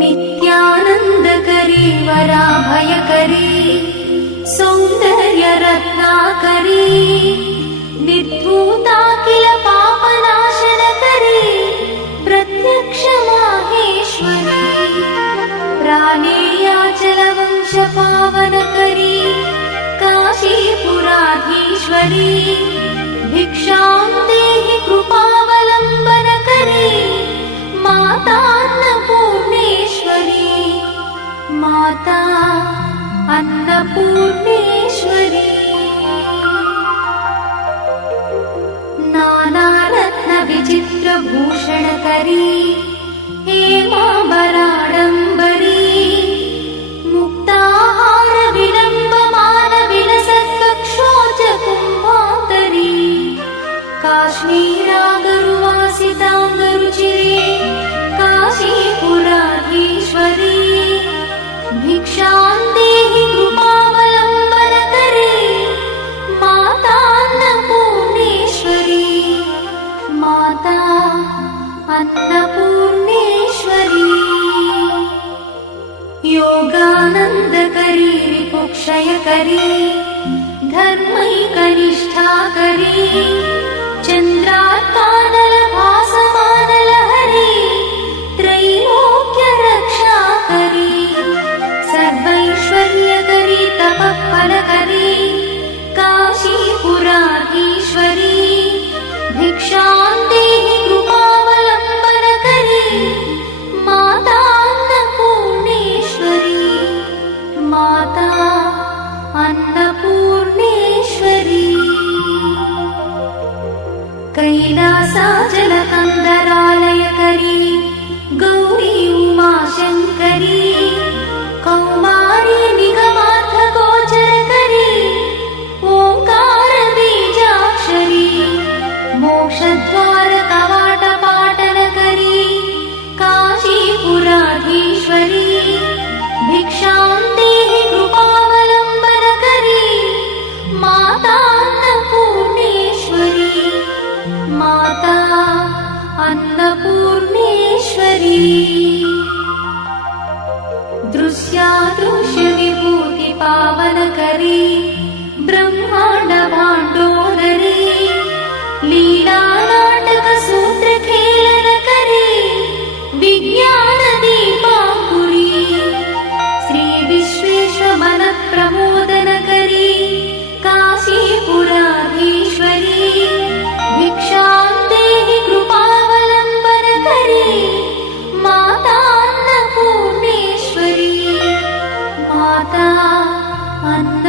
नित्यानन्दकरी वराभयकरी सौन्दर्यरत्नाकरी निर्धूताखिल पापनाशनकरी प्रत्यक्ष माहेश्वरी प्राणेयाचलवंशपावनकरी काशीपुराधीश्वरी भिक्षां देहि कृपावलम्बनकरी माता अन्नपूर्णेश्वरी माता अन्नपूर्णेश्वरी नानारत्नविचित्रभूषणकरी हेमाम्बराडम्बरी मुक्ताहारविलम्बमानविलसत्कक्षोजकुम्भान्तरी काश्मीरागरुवासिताङ्गरुचिरे काशीपुराधीश्वरी भिक्षां देहि कृपावलम्बनकरी माता अन्नपूर्णेश्वरी माता अन्नपूर्णेश्वरी योगानन्दकरी रिपुक्षयकरी धर्मैकनिष्ठाकरी चन्द्रार्कानलभासमानलहरी त्रैलोक्यरक्षाकरी सर्वैश्वर्यकरी तपःफलकरी काशीपुराधीश्वरी भिक्षां देहि कृपावलम्बनकरी माता अन्नपूर्णेश्वरी माता अन्नपूर्णेश्वरी कैलासाचलकन्दरालयकरी गौरी उमाशङ्करी कौमारी निगमार्थगोचरकरी ओङ्कारबीजाक्षरी मोक्षद्वारकवाटपाटनकरी काशीपुराधीश्वरी भिक्षां देहि कृपावलम्बनकरी माता अन्नपूर्णेश्वरी माता अन्नपूर्णेश्वरी दृश्यादृश्यविभूतिपावनकरी ब्रह्माण्डभाण्डोदरी लीलानाटकसूत्रखेलनकरी विज्ञानदीपाङ्कुरी श्रीविश्वेशमनप्रमोदनकरी काशीपुराधीश्वरी भिक्षां देहि कृपावलम्बनकरी माता अन्नपूर्णेश्वरी माता अन्न